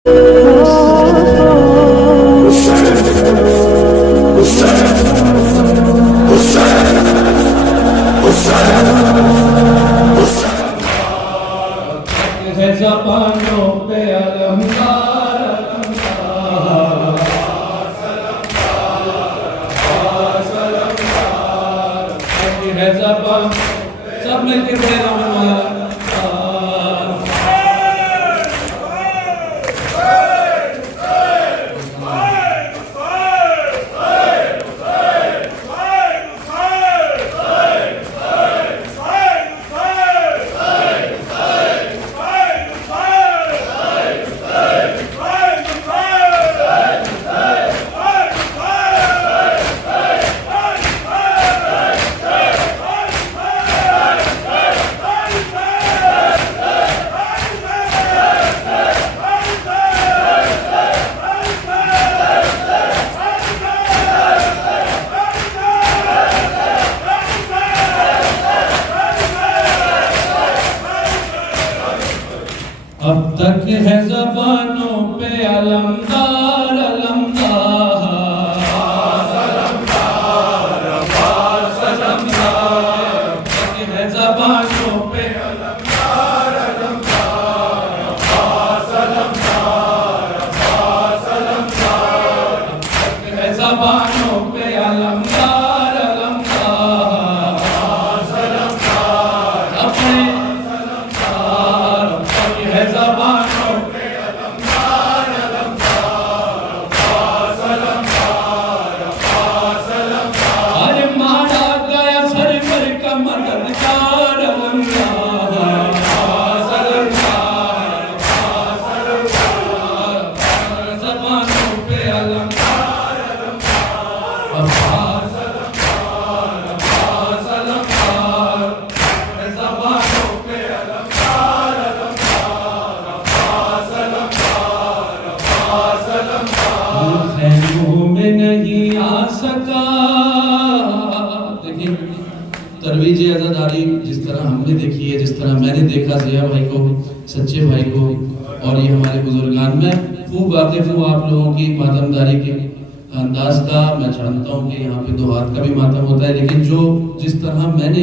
सब मिलके अब तक है ज़बानों पे अलमदार अलमदार अलमदार अलमदार। अब तक है ज़बानों पे अलमदार अलमदार अलमदार अलमदार। अब तक है ज़बानों पे अलमदार अलमदार अलमदार। अपने नहीं आ सका। देखिए तरवीज आज़ादारी जिस तरह हमने देखी है, जिस तरह मैंने देखा ज़िया भाई को, सच्चे भाई को और ये हमारे बुजुर्गान में खूब वाकिफ़ हूँ आप लोगों की मातमदारी के अंदाज का। मैं जानता हूँ कि यहाँ पे 2 हाथ का भी मातम होता है, लेकिन जो जिस तरह मैंने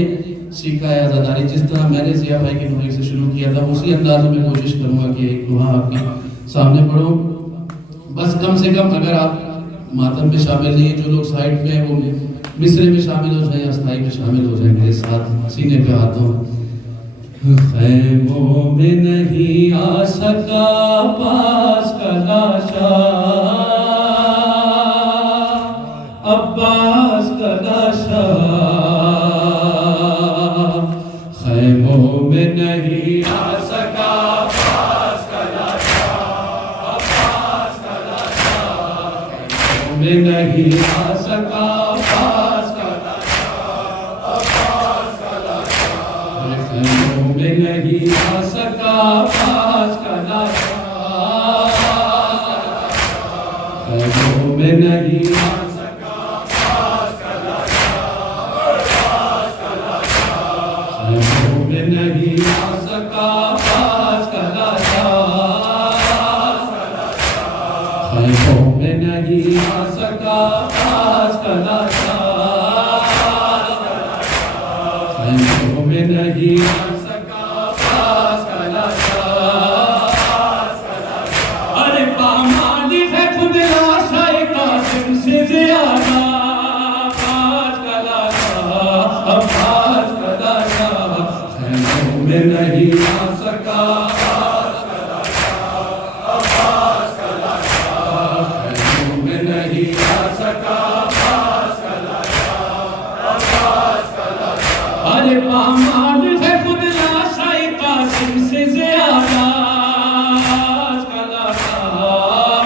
सीखा है आज़ादारी, जिस तरह मैंने ज़िया भाई की नोई से शुरू किया था, उसी अंदाज में कोशिश करूँगा कि एक दुआ आपके सामने पढ़ूँ। बस कम से कम अगर आप मातम में शामिल नहीं, जो लोग साइड में वो मिसरे में शामिल हो जाए, अस्थाई में शामिल हो जाए, मेरे साथ सीने पे हाथों। खैमों में नहीं आ सका पास का लाशा, अब्बास का लाशा। खैमों में नहीं आ सका पास का लाशा, अब्बास का लाशा। में नहीं आ सका पास का लाशा, अब्बास का लाशा। खैमों में नहीं आ सका पास का लाशा, खैमों में नहीं आ सका पास का लाशा, अब्बास का लाशा। खैमों में नहीं आ सका पास का लाशा, खैमों में नहीं आ सका पास का लाशा, खैमों में नहीं आ सका पास का लाशा। अरे पामाली है खुद लाशा कासिम से ज़्यादा, पास का लाशा, अब्बास का लाशा। खैमों में नहीं आ सका पास का लाशा, अब्बास का लाशा। खैमों में नहीं आ सका पास का लाशा, अब्बास का लाशा। अरे पामाल है खुद लाशा कासिम से ज़्यादा, पास का लाशा,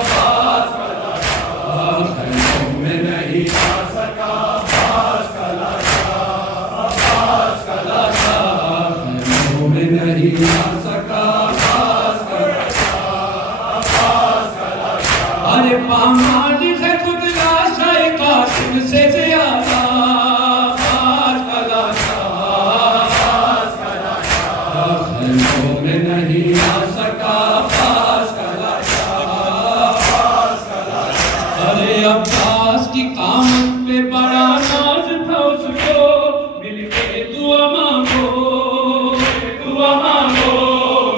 पास का लाशा। खैमों में नहीं आ सका पास का लाशा, अब्बास का लाशा। खैमों में नहीं आ सका पास का लाशा, अब्बास का लाशा। अरे पामाल है खुद लाशा कासिम से ज़्यादा, पास का लाशा, पास का लाशा। खैमों में नहीं आ सका पास का लाशा, अब्बास की कामत पे बड़ा नाज था उसको, मिलके दुआ मांगो, दुआ मांगो,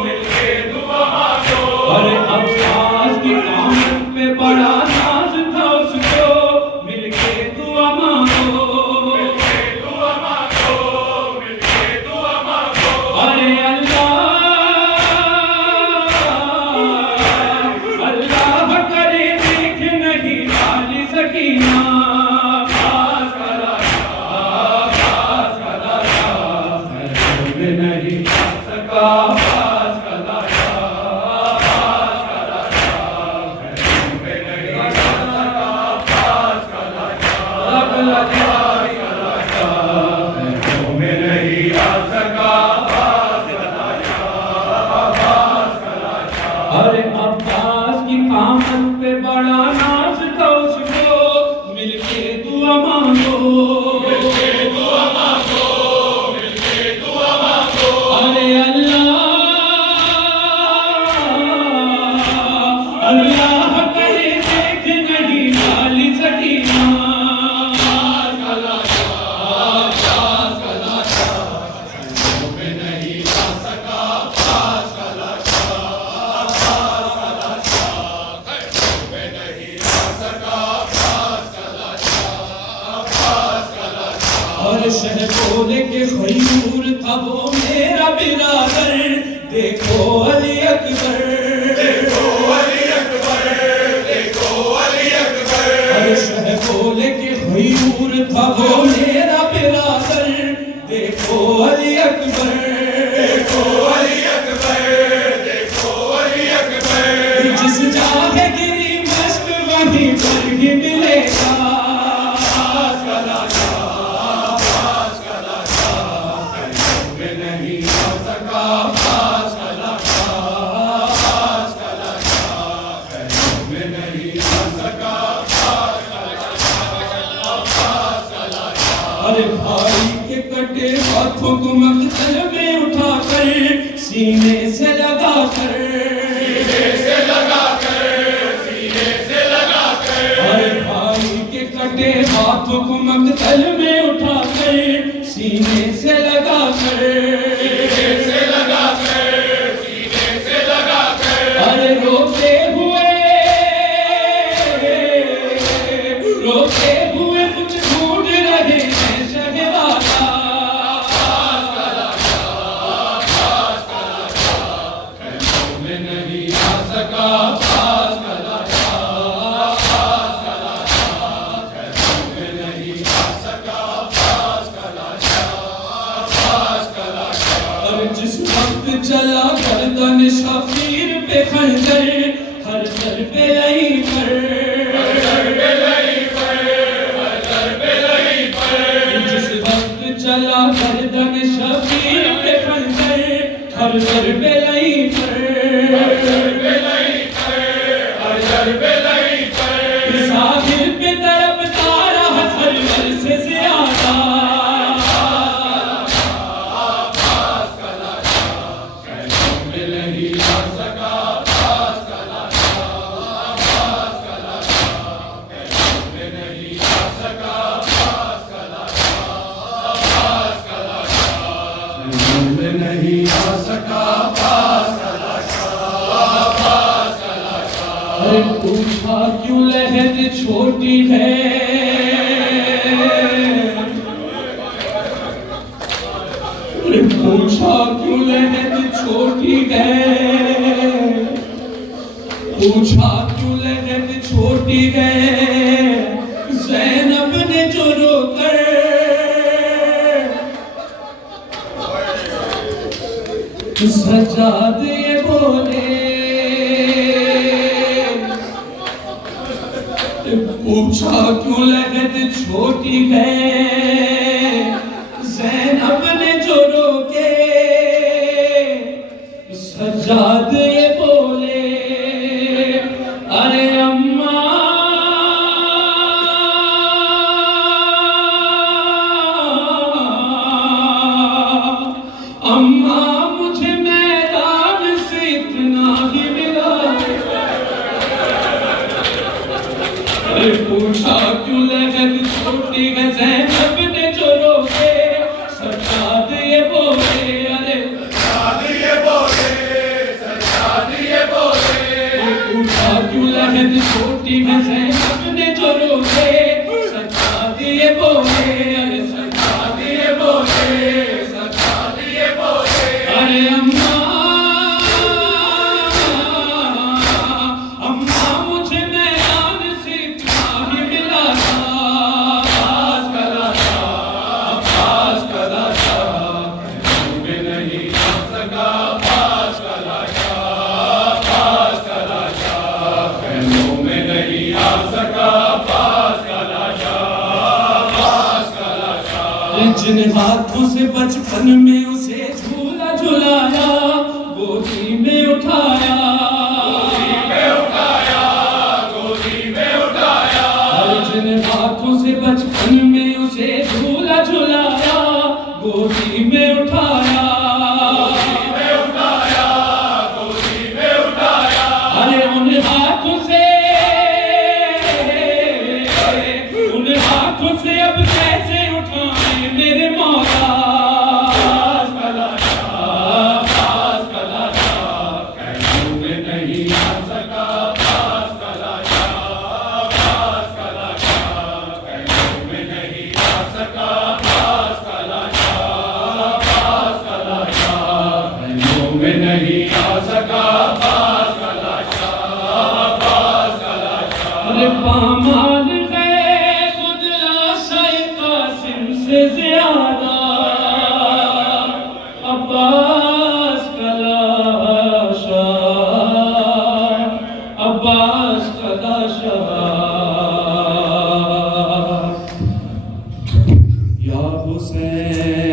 मिलके दुआ मांगो। अरे अब्बास की कामत पे बड़ा नाज था उसको, मिलके दुआ मांगो, मिलके दुआ मांगो, मिलके दुआ मांगो। अरे अल्लाह करे देख नहीं लाली सकीना, पास करा नहीं आ सका, पास करा नहीं आ सका, पास करा में नहीं आ सका, पास करा। अरे अब्बास की कामत पे बड़ा नाज था उसको, मिलके दुआ मांगो, मिलके दुआ मांगो, मिलके दुआ मांगो। अरे अल्लाह करे देख नहीं लाली सकीना, में नहीं आ सका, पास करा और शह बोले के खयूर था वो मेरा बिरादर, देखो अली अकबर, देखो अली अकबर, देखो अली अकबर। और शह बोले के खयूर था वो मेरा बिरादर, देखो अली अकबर, देखो अली अकबर, देखो अली अकबर। जिस जाहे गिरी मस्त वहीं पर ही मिलेगा, नहीं आ सका, पास करा में नहीं आ सका, पास करा। अरे भाई के कटे हाथों को मकतल में उठाकर, सीने से लगा कर, सीने से लगा कर, सीने से लगा कर। अरे भाई के कटे हाथों को मकतल में उठाकर, सीने से लगा कर, सीने से लगा कर, सीने से लगा कर। अरे रोते हुए मुझे ढूंढ रहे हैं शहवाला, में नहीं आ सका, पास करा में नहीं आ सका, पास करा। अब जिस वक्त चला गर्दन शफीर पे खंजर, हर दर पे लई पर, हर दर पे लई पर, हर दर पे लई पर। जिस वक्त चला गर्दन शफीर पे खंजर, हर दर पे लई पर, हर दर पे लई पर, हर दर पे लई पर। साहिल पे तड़पता रहा सरवर से ज्यादा, में नहीं आ सका, पास करा में नहीं आ सका, पास करा में नहीं आ सका, पास करा। अरे पूछा क्यों लहद छोटी है, पूछा क्यों लहद छोटी है, पूछा क्यों लहद छोटी है। ज़ैनब ने जो रोकर सजाद ये बोले, पूछा क्यों लहद छोटी है। ज़ैनब ने जो रोके सजाद ये बोले, अरे अम्मा अम्मा मुझे मैदान से इतना ही मिला। छोटी गज़ें अपने जो रोके सज्जाद ये बोले अरे सज्जाद ये बोले, सज्जाद ये बोले। उठा क्यों लहद छोटी गज़ें अपने जो रोके सज्जाद ये बोले अरे सज्जाद ये बोले, सज्जाद ये बोले। अरे अम्मा मुझे मैदान से ही मिला था पास कला था, पास कला था, में नहीं आ सका। पास कला था, पास कला था, पहलों में नहीं आ सका। पास कला था, पास कला था। जिन हाथों से बचपन में उसे झूला झुलाया गोदी में उठाया गोदी में उठाया, गोदी में उठाया। जिन हाथों से बचपन में उसे झूला झुलाया गोदी में उठाया गोदी में उठाया, गोदी में उठाया। अरे उन हाथों से अब कैसे उठाए मेरे मौला पास कला था, पास कला था, पहलू में नहीं आ सका। पास कला था, पास कला था, पहलू में नहीं आ सका। पास कला था, पास कला था, पहलू में नहीं आ सका। पास कला था, पास कला था। अरे पामाल गए खुदला शाह कासिम से ज्यादा अब्बास कलाशा अब्बास कलाशा या हुसैन